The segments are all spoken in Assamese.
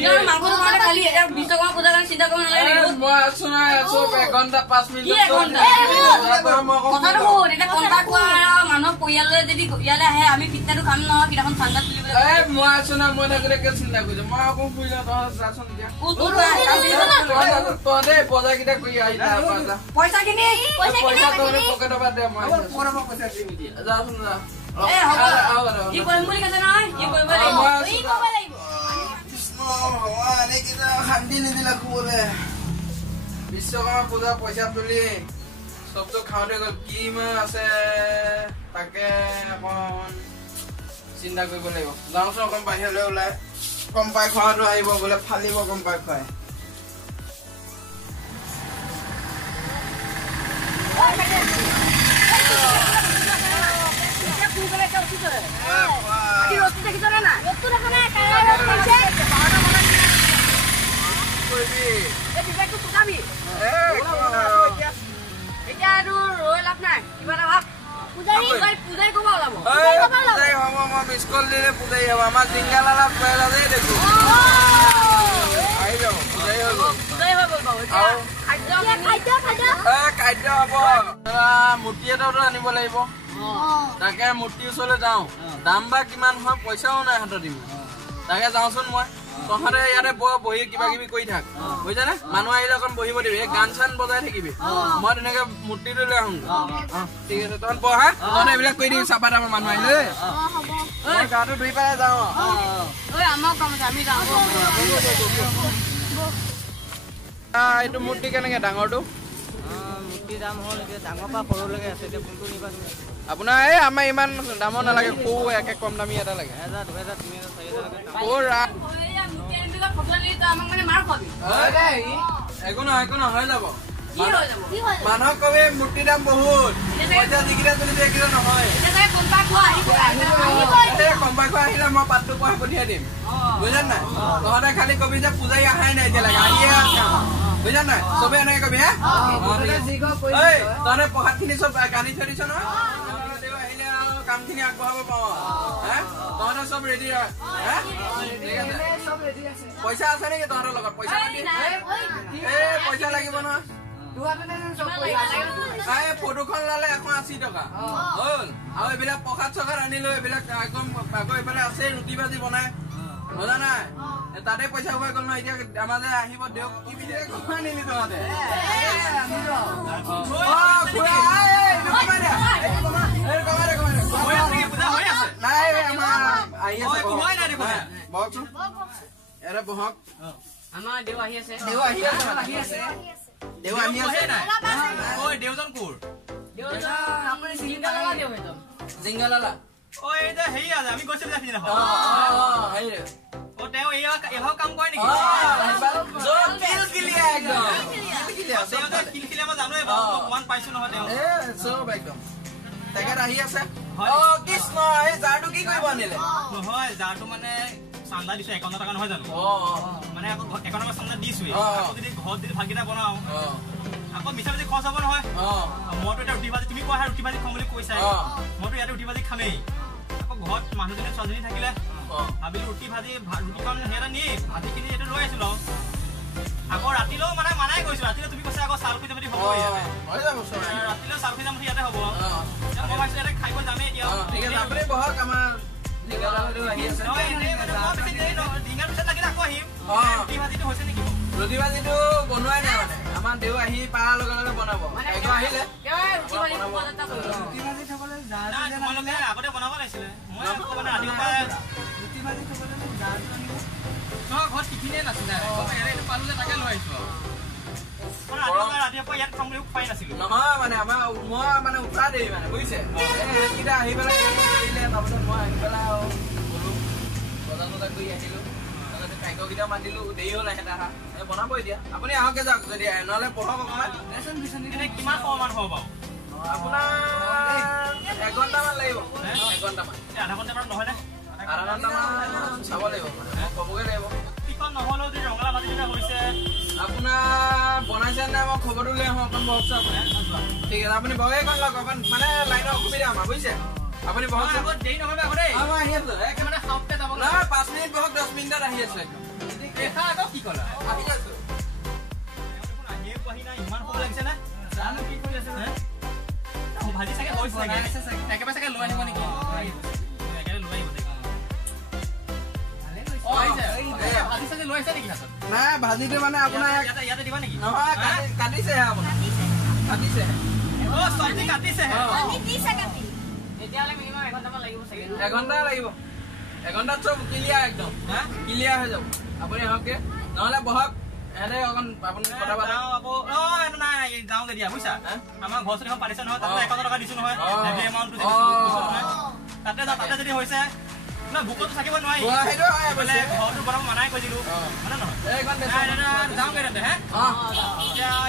ইয়াৰ মাংসটো মানে খালি এটা 20 টকা পূজা কাৰণে চিন্তা কৰিব নালাগে মই আছো না আছো 1 ঘণ্টা 5 মিনিট কথাটো হ'ল এটা কন্টা কোৱা মানুহ পৰিয়াললৈ যদি ইয়ালে আহে আমি পিঠাটো খাম ন কিটাখন ঠাণ্ডা তুলিবলৈ মই আছো না মই নকৰে কি চিন্তা কৰিছ মই আকৌ ফুইলা ৰাচন দিয়া তহঁতে বজাৰ কিটা কৰি আহিলা পইচা কিনি পইচা তহঁতে পকেটৰ পৰা দে মই পইচা দিম দিয়া যাচোন যা এ হ'ব কি কৰিম বুলি কৈছে নহয় কি কৰিব লাগিব কৃষ্ণ ভগৱান এইকেইটা শান্তি নিদিলা খুবলে বিশ্বকৰ্মা পূজা পইচা তুলি সবটো খাওঁতে গ'ল কি মা আছে তাকে অকণ চিন্তা কৰিব লাগিব যাওঁচোন অকণ বাহিৰলৈ ওলাই কম পাই খোৱাটো আহিব বোলে ফালিব কম পাই খুৱাই আমাৰ জিংগালালা দেখো আহি যাব খাদ্য হব মূৰ্তি এটাও আনিব লাগিব তাকে মূৰ্তি ওচৰলৈ যাওঁ দাম বা কিমান হয় পইচাও নাই হাতত দিম তাকে যাওঁচোন মই তহঁতে ইয়াতে বহি কিবা কিবি কৰি থাক বুজিছানে মানুহ আহিলে অকণ বহিব দিবি এই গান চান বজাই থাকিবি মই তেনেকে মূৰ্তিটো লৈ আহোঁ ঠিক আছে তহঁত বহা তহঁতে এইবিলাক কৰি দিবি চাপাত আমাৰ মানুহ আহিলে গাটো ধুই পেলাই যাওঁ এইটো মূৰ্তি কেনেকে ডাঙৰটো দাম হ'ল এতিয়া ডাঙৰ পৰা সৰুলৈকে আছে এতিয়া কোনটো নিবা তুমি আপোনাৰ এই আমাৰ ইমান দামৰ নালাগে সৰু একে কম দামী এটা লাগে 1000 2000 3000 একো নহয় হৈ যাব মানুহক কবি মূৰ্তিৰ দাম বহুত পইচা যিকেইটা তুলিছে সেইকেইটা নহয় কম্পাই খোৱা আহিলে মই পাতটো পঢ়া পঠিয়াই দিম বুজিছা নাই তহঁতে খালি কবি যে পূজাৰী অহাই নাই এতিয়ালৈকে আহিয়ে আছে বুজিছা নাই চবে এনেকে কবি হা তহঁতে পঢ়াত খিনি চব গানি থৈ দিছ নহয় আহিলে কাম খিনি আগবঢ়াব পাওঁ তহঁতে চব ৰেডি পইচা আছে নেকি তহঁতৰ লগত পইচা পইচা লাগিব নহয় ফটোখন ললে 180 টকা হল আৰু এইবিলাক প্ৰসাদ চসাদ আনিলো এইবিলাক একদম আকৌ এইফালে আছে ৰুটি ভাজি বনাই বুজা নাই তাতে পইচা হৈ গ'ল ন এতিয়া আমাৰ যে আহিব দিয়ক কি বিধে কমা নিলি তহঁতে নাই আমাৰ আহি আছে বহক আমাৰ দেউ আহি আছে দেউ আহি আছে ঐ দেউজন কোৰ আপুনি জিংগালালা দেউ হেতন জিংগালালা ঐ এটা হেৰি আছে আমি গৈছিলো যাখিনি না হেৰি তেওঁ এভাও কাম কৰে নেকি কিলকিলিয়া একদম কিলকিলিয়া মই জানো অকমান পাইছো নহয় তেওঁ চব একদম তেখেত আহি আছে কৃষ্ণ এই জাৰটো কি কৰিব আনিলে নহয় জাৰটো মানে চান্দা দিছো 51 টকা নহয় জানো মানে আকৌ 51 চান্দা দিছো যদি ঘৰত যদি ভাগিটা বনাও আকৌ মিছা মিছি খৰচ হ'ব নহয় মইতো এটা ৰুটি ভাজি তুমি কোৱা ৰুটি ভাজি খাম বুলি কৈছা মইতো ইয়াতে ৰুটি ভাজি খামেই আকৌ ঘৰত মানুহজনী ছোৱালীজনী থাকিলে ভাবিলো ৰুটি ভাজি ৰুটিখন সেয়া নি ভাজিখিনি এইটো লৈ আছিলো আকৌ ৰাতিলেও মানে মানাই কৈছো ৰাতিলে তুমি কৈছা আকৌ চাল খুঁজা পাতি হ'ব ৰাতিলেও চাল খুঁজা ইয়াতে হ'ব মই ভাবিছো ইয়াতে খাই যামেই এতিয়া ঠিক আছে আপুনি বহক আমাৰ ৰুটি ভাজিটো বনোৱাই নাই মানে আমাৰ দেউ আহি পাৰাৰ লগে লগে বনাব আহিলে আগতে বনাব লাগিছিলে মই ঘৰত টিফিনে নাছিলে পালো তাকে লৈ আহিছো ৰাতিপুৱা ইয়াত খাম বুলি খুৱাই নাছিলো নহয় মানে আমাৰ মই মানে উঠা দেৰি মানে বুজিছে এইকেইটা আহি পেলাই কৰিলে তাৰপিছত মই আহি পেলাই আৰু গলো বজাৰ চজাৰ কৰি আহিলো তাৰপিছত কাইককেইটা মাতিলো দেৰি হ'ল আহে আহা বনাব এতিয়া আপুনি আহকে যাওক যদি আহে নহ'লে পঢ়ক অকণমান কিমান সময়মান হ'ব বাৰু আপোনাৰ 1 ঘণ্টামান লাগিব 1 ঘণ্টামান আধা ঘণ্টামান নহয় নে আধা ঘণ্টামান চাব লাগিব মানে ক'বগৈ লাগিব নহ'লেও যদি ৰঙালা ভাজি হৈছে আপোনাৰ বনাইছে নাই মই খবৰটো লৈ আহোঁ অকণ বহকচোন ঠিক আছে আপুনি বহে এখন লওক অকণ মানে লাইনৰ অসুবিধা আমাৰ বুজিছে আপুনি বহক দেৰি নহয় আহি আছো 5 মিনিট বহক 10 মিনিটত আহি আছো দেখা আকৌ কি কলা আহি আছো আহিয়ে পাহি নাই ইমান ভাল লাগিছে না জানো কি কৰি আছে হে ভাজি চাগে হৈছে চাগে একেবাৰে চাগে লৈ আহিব নেকি একেবাৰে লৈ আহিব ভাজি চাগে লৈ আহিছে নেকি হাতত নাই ভাজিটো মানে আপোনাৰ ইয়াতে দিবা নেকি নহয় কাটিছেহে আপোনাৰ কাটিছে অ চব্জি কাটিছে আমি দিছে কাটি এতিয়ালে মিনিমাম 1 ঘণ্টামান লাগিব চাগে 1 ঘণ্টা লাগিব 1 ঘণ্টাত চব ক্লিয়াৰ একদম হা ক্লিয়াৰ হৈ যাব আপুনি হকে নহলে বহক এনে অকন আপুনি কথা পাতা আকৌ অ এনে নাই যাওঁগে দিয়া বুইছা আমাৰ ঘৰ চৰিখন পাৰিছে নহয় তাতে 1000 টকা দিছো নহয় হেভি এমাউন্টটো দিছো তাতে যদি হৈছে না বুকটো থাকিব নোৱাৰি সেইটো হয় বলে ঘৰটো বৰং মানাই কৈছিলো মানে নহয় এইখন যাওঁগে তাতে হে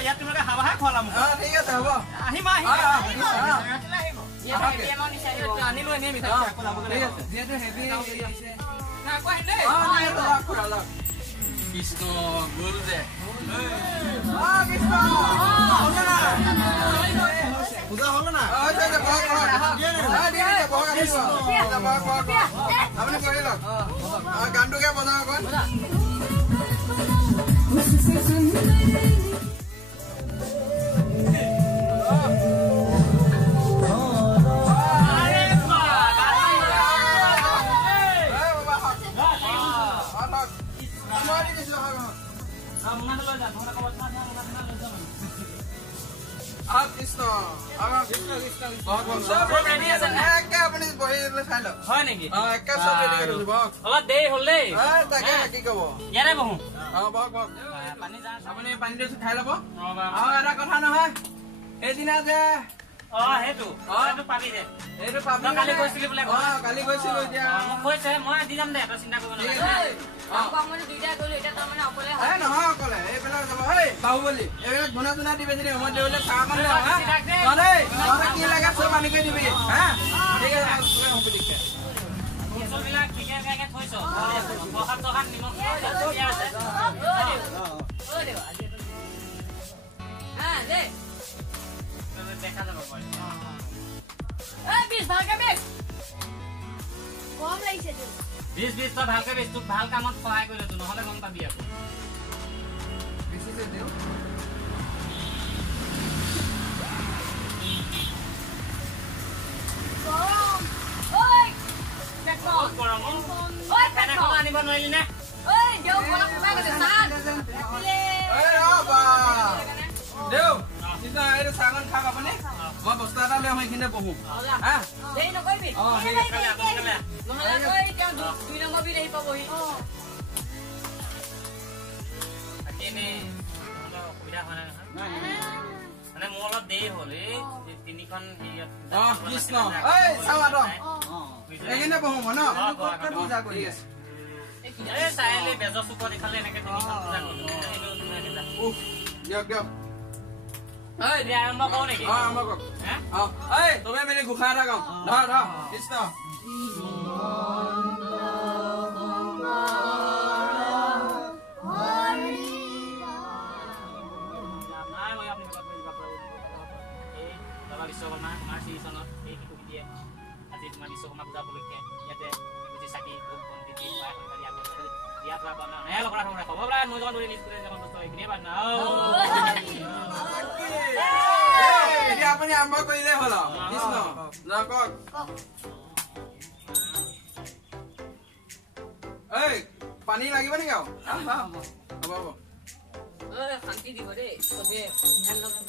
ইয়াত তোমালোকে হাবাহে খোৱালা মোক ঠিক আছে হ'ব আহিবা আনিলো এনেই মিঠাই আকৌ যাব ঠিক আছে যেহেতু হেভি দিছে না আকৌ আহিলে কৃষ্ণ গ'ল যে কৃষ্ণ পূজা হল না আপুনি কৰি লওক গানটোকে বজাওঁ অকণ কৃষ্ণ আপুনি বহি চাই লওক হয় নেকি একে চব ৰেডি কৰি দিছো বহক অলপ দেৰি হ'ল দেই তাকে কি কব ইয়াতে বহো বহক বহক পানী যা আপুনি পানীটো খাই ল'ব আৰু এটা কথা নহয় সেইদিনা যে সেইটো পাবি দে এইটো পাবি কালি গৈছিলি বোলে কালি গৈছিলো এতিয়া মোক কৈছে মই দি যাম দে এটা চিন্তা কৰিব নালাগে নহয় অকলে এইবিলাক যাব এই বাহুবলী এইবিলাক ধুনা ধুনা দিবে যদি মই দেউলে চাহ অকণ কি লাগে চব আনি কৰি দিবি হা ঠিক আছে বিলাক ঠিকে থৈছ প্ৰসাদ চসাদ নিমখ দেখা যাব বিশ তই ভালকে বেচ তোক ভাল কামত সহায় কৰিলে তো নহলে গম পাবি আকৌ আনিব নোৱাৰিলি নে দেউ এইটো চাহখন খাওক আপুনি মই বস্তু এটা লৈ সেইখিনিতে বহো অসুবিধা হোৱা নাই নহয় মানে মোৰ অলপ দেৰি হ'ল এই তিনিখন কৃষ্ণ এইখিনিতে বহো মই ন পূজা কৰি আছে চাইলে বেজৰ চুকত ইফালে এনেকে তিনিখন পূজা কৰিলো দিয়ক দিয়ক আৰম্ভ কৰো নেকি আৰম্ভ কৰক তুমি মিলি ঘোষা এটা গাওঁ ধৰ ধৰ কৃষ্ণ বিশ্বকৰ্মা তোমাৰ শ্ৰীচনত এই শিশু দিয়ে আজি তোমাৰ বিশ্বকৰ্মা পূজা উপলক্ষে ইয়াতে চাকি ধূপ বন্তি দি ইয়াৰ পৰা খবৰ মই যখন নিজ কৰি এইখিনিয়ে বাদ এতিয়া আপুনি আৰম্ভ কৰিলে হ'ল কৃষ্ণ কওক এই পানী লাগিব নেকি আৰু হ'ব হ'ব শান্তি দিব দেই চবে ধ্যান লগাব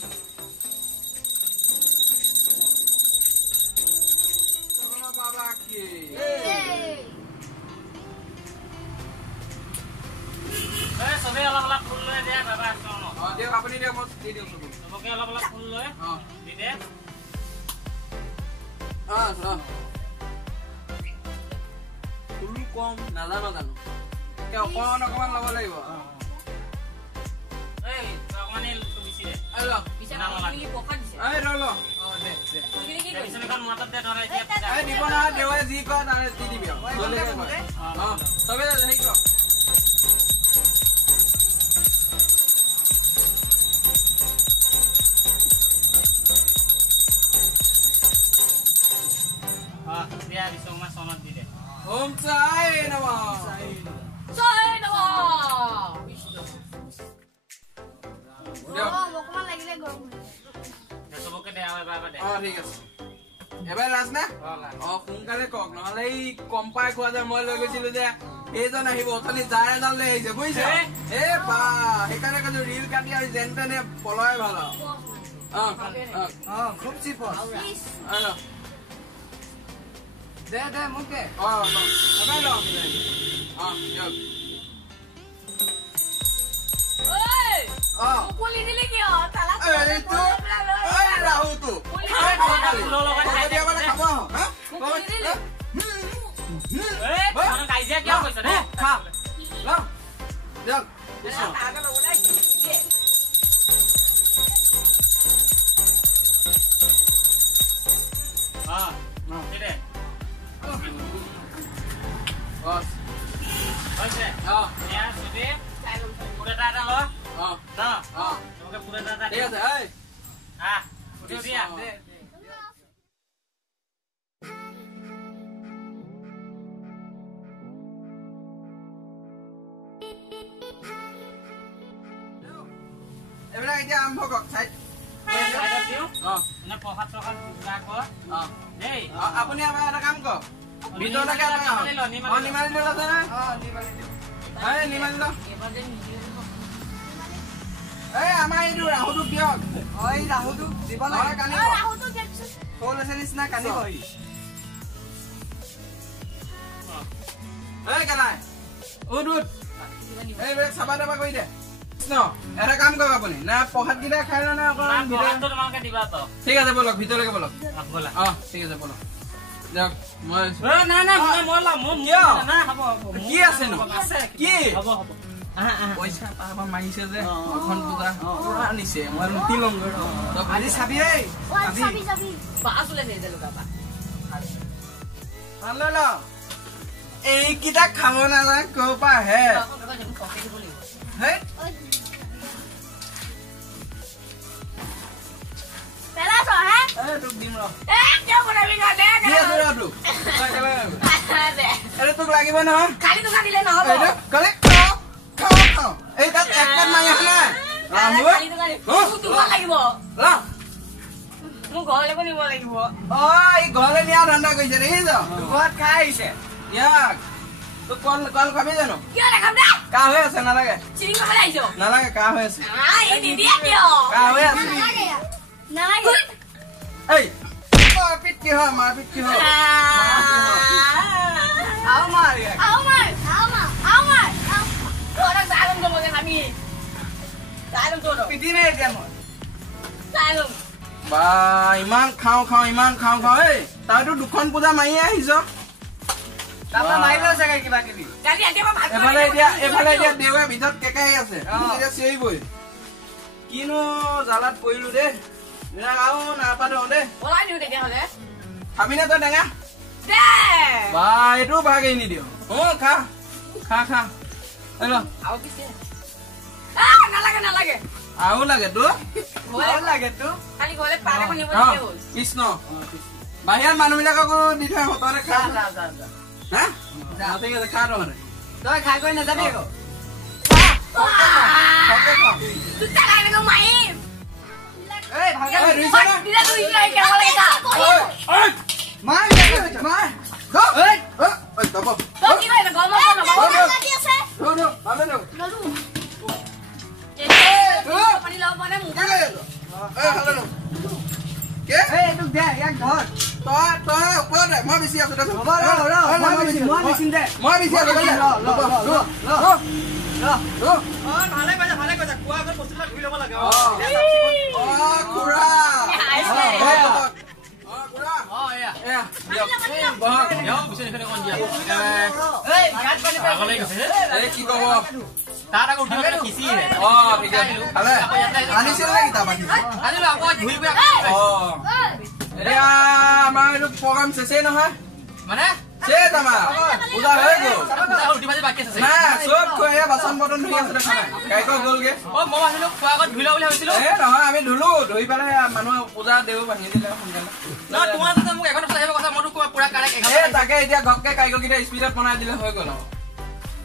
চবেই অলপ অলপ ফুল লৈ দিয়া বাবা দিয়ক আপুনি দিয়ক মই দি দিওঁ চবকে অলপ অলপ ফুল লৈ দি দে ফুলো কম নাজানো জানো অকমান অকমান ল'ব লাগিব দিব নহয় দেৱাই যি কয় তাৰে দি দিবি চবে হেৰি কৰ বিশ্বকৰ্মা চনত দিলে ওম চাই নমঃ চয় নব অকমান লাগিলে গৰম চবকে দে আৰু এবাৰ দে ঠিক আছে এবাৰ লাজ না সোনকালে কওক নহলে এই কম পাই খোৱা যে মই লৈ গৈছিলো যে এইজন আহিব অথনি জাৰ এডাল লৈ আহিছে বুজিছে বা সেইকাৰণে কৈছো ৰিল কাটি আৰু যেন তেনে পলাই ভাল খুব চিপৰ দে মোক দে এবাৰ লওক পুলি দিলে কিয় তালা ৰাহুটো কাজিয়া কিয় কৈছ দে এইবিলাক এতিয়া আৰম্ভ কৰক চাইড আপুনি আমাৰ এটা কাম কৰক ভিতৰলৈকে নিমালি দিল আছে নহয় নিমালি দিল এই আমাৰ এইটো ৰাহুটোক দিয়ক এই ৰাহুটো দিব লাগে কান্দিব সৰু ল'ৰা ছোৱালী নিচিনা কান্দিব এই কেনাই উঠ এইবিলাক চাবা তাবা কৰি দে এটা কাম কৰিব আপুনি না প্ৰসাদকেইটা খাই নে ঠিক আছে বলক ভিতৰলৈকে বলক ঠিক আছে বলক দিয়ক কি আছে কি পইচা তাৰপৰা মাৰিছে যে এখন পূজা পুৰা আনিছে মই লুটি লম আজি চাবি এইকেইটা খাব নাজানে ক'ৰ পৰা আহে তোক দিম তোক লাগিব নহয় এই তাত এক কাপ মাৰি আছে মোক ঘৰলৈকো নিব লাগিব ঘৰলৈ নিয়া ধান্দা কৰিছে দেখিছ ঘৰত খাই আহিছে ইয়াক তোক কল খাবি জানো কাহ হৈ আছে নালাগে নালাগে কাহ হৈ আছে কাহ হৈ আছে এই মাৰপিট কি হয় মাৰপিট কি হয় বা ইমান খাওঁ এই তইতো দুখন পূজা মাৰিয়ে আহিছ তাৰপৰা মাৰিলেও চাগে কিবা কিবি এফালে এতিয়া দেউৱে ভিতৰত কেকাই আছে এতিয়া চিঞৰিবই কিনো জালাত পৰিলো দেই আৰু নাপাতো দেই খাবিনে তই টেঙা বা এইটো ভাগ এৰি নিদিয় খা আৰু লাগে তোৰ কৃষ্ণ বাহিৰৰ মানুহবিলাককো দি থৈ তহঁতে খা ঠিক আছে খা তহঁতে তই খাই কৰি নাযাবি আকৌ মই বেছি আছো ভালে কৈছা কোৱা আগত বস্তুবিলাক ধুই ল'ব লাগে কি কব তাত আকৌ উঠি খিচি আনিছিল নেকি এতিয়া আমাৰ এইটো প্ৰগ্ৰাম চেচেই নহয় মানে চেচ আমাৰ পূজা হৈ গ'ল বাকী আছে চব থৈ বাচন বৰ্তন ধুই আছো দেখা নাই গাইক গ'লগে মই ভাবিলো খোৱা আগত ধুই লওঁ বুলি ভাবিছিলো নহয় আমি ধুলো ধুই পেলাই মানুহ পূজা দেও ভাঙি দিলে সোনকালে তোমাৰ মোক এখন আহিব কথা মই পুৰা কাৰেক্ট তাকে এতিয়া ঘপকে কাৰিকৰ কেইটা স্পীডত বনাই দিলে হৈ গ'ল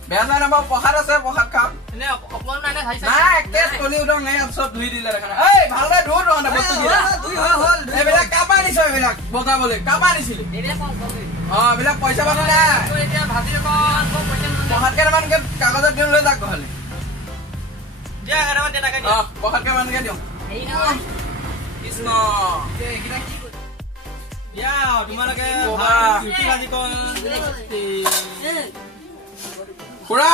বেয়া নাই নাপাওঁ প্ৰসাদ আছে প্ৰসাদ খাম এনে অকমান নাই নে নাই কেছ কলি উদং নাই চব ধুই দিলে দেখা এই ভালদৰে ধুও তহঁতে বস্তুকেইটা এইবিলাক কাপা দিছ এইবিলাক বজাবলৈ কাপা দিছিলি এইবিলাক পইচা পাতি নাই প্ৰসাদ কেইটামানকে কাগজত দিওঁ লৈ যাক ঘৰলৈ প্ৰসাদ কেইটামানকে দিওঁ কৃষ্ণ তোমালোকে খুৰা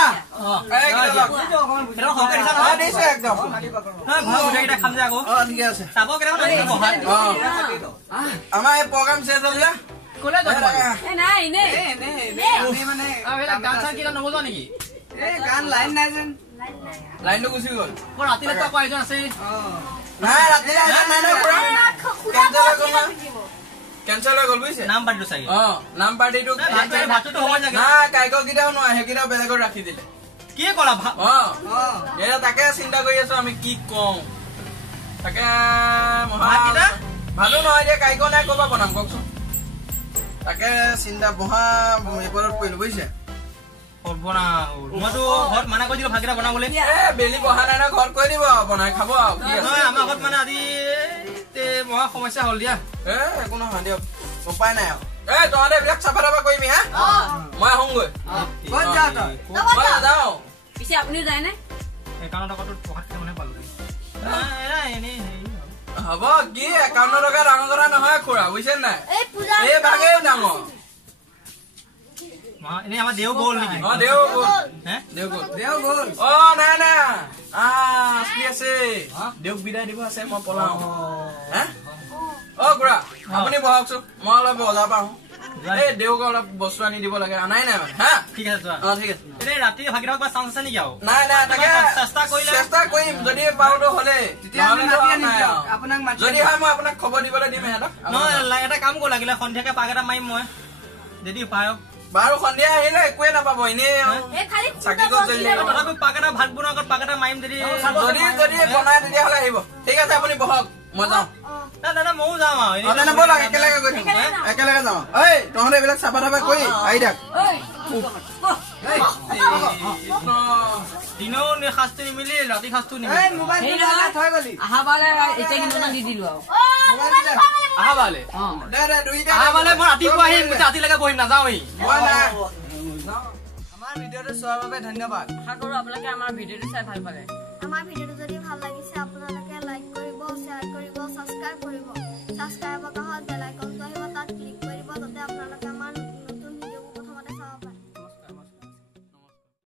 খাম যে আকৌ ঠিকে আছে চাব আমাৰ এই প্ৰগ্ৰাম শেষ হ'ল যে ক'লে যাব নবজোৱা নেকি গান লাইন নাই যেন লাইনটো গুচি গ'ল ৰাতিলৈ প্ৰয়োজন আছে নাই ৰাতিলৈ নাই কেঞ্চেল হৈ গ'ল বুজিছে নাম পাতিটো চাগে নাম পাৰ্টিটো ভাতটো হ'ব চাগে নাই কাইককেইটাও নহয় সেইকেইটাও বেলেগত ৰাখি দিলে কি ক'লা এতিয়া তাকে চিন্তা কৰি আছো আমি কি কওঁ তাকে ভালো নহয় যে কাইক নাই ক'ৰপৰা বনাম কওকচোন তাকে চিন্তা বহা বিপদত পৰিলো বুজিছে মইতো ঘৰত মানা কৰি দিলো ভাতকেইটা বনাবলৈ বেলি বহা নাই ন ঘৰত কৈ দিব বনাই খাব আমাৰ ঘৰত মানে আজি মহা সমস্যা হ'ল দিয়া একো নহয় দিয়ক উপায় নাই আৰু তহঁতে এইবিলাক চাফা তাফা কৰিবি হা মই আহোগৈ যাওঁ পিছে আপুনিও যায় নে একাউণ্ট টকাটো প্ৰসাদ কেইটামানহে পালো হ'ব কি 51 টকা ডাঙৰ কথা নহয় খুৰা বুজিছে নাই এই ভাগেই ডাঙৰ এনে আমাৰ দেও গ'ল নেকি দেও গ'ল নাই নাই কি আছে দেউক বিদায় দিব আছে মই পলাও খুৰা আপুনি বহকচোন মই অলপ বজাৰ পৰা আহোঁ এই দেউক অলপ বস্তু আনি দিব লাগে আনাই নাই মানে হা ঠিক আছে ঠিক আছে এতিয়া ৰাতি ভাগিৰা কিবা চান্স আছে নেকি আৰু নাই নাই তাকে চেষ্টা কৰিম যদি পাৰোঁতো হ'লে যদি হয় মই আপোনাক খবৰ দিবলৈ দিম সিহঁতক নহয় এটা কাম কৰোঁ লাগিলে সন্ধিয়াকে পাক এটা মাৰিম মই যদি পায় বাৰু সন্ধিয়া আহিলে একোৱে নাপাব এনেই চাকি তথাপি পাক এটা ভাত বনোৱাৰ আগত পাক এটা মাৰিম যদি বনাই তেতিয়াহ'লে আহিব ঠিক আছে আপুনি বহক মই যাওঁ দাদা ময়ো যাওঁ আৰু ব'লক একেলগে গৈ থাকোঁ একেলগে যাওঁ এই তহঁতে এইবিলাক চাফা তাফা কৰি আহি থাক দিনেও সাজটো নিমিলি ৰাতি সাজটো নিমিলি ৰাতিপুৱা আহিম ৰাতিলৈকে বহিম নাযাওঁহি আমাৰ ভিডিঅ'টো চোৱাৰ বাবে ধন্যবাদ আশা কৰোঁ আপোনালোকে আমাৰ ভিডিঅ'টো চাই ভাল পালে আমাৰ ভিডিঅ'টো যদি ভাল লাগিছে আপোনালোকে